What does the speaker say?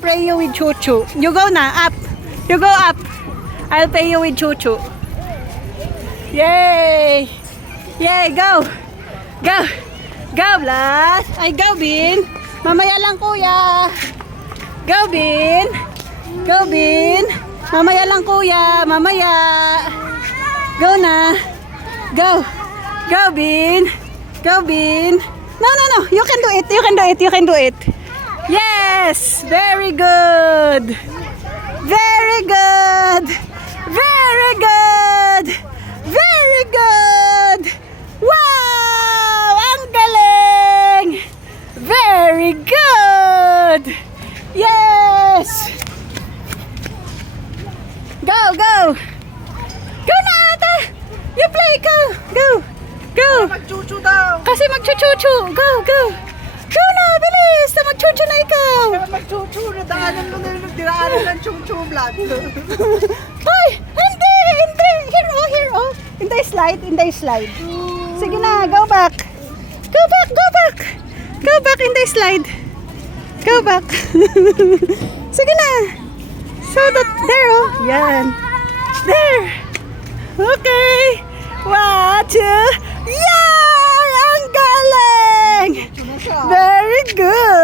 pay you with chuchu. You go na, up. You go up. I'll pay you with chuchu. Yay! Yay, go! Go! Go, Blas! Ay, go, Bin! Mamaya lang, kuya! Go, Bin! Go, Bin! Mamaya lang, kuya! Mamaya! Go na! Go! Go, Bin! Go, Bin! No, no, no! You can do it! You can do it! You can do it! Yes! Very good! Very good! Very good! Very good! Wow! Ang galing! Very good! Yes! Go, go! Go na, ata! You play, go! Go! Go! Magchuchu daw. Kasi magchuchuchu! Go, go! Go na, bilis! Na magchuchu na ikaw! Kaya magchuchu, nadaanan mo na yung diraanan ng chuchu vlog. Ay! Hindi! Hindi! Here, oh! Here, oh! Hintay slide! Hintay slide! Sige na! Go back! Go back! Go back! Go back! Hintay slide! Go back! Sige na! So that, there, oh! Yan! There! Okay! 1, 2, yeah! Ang galing! Very good!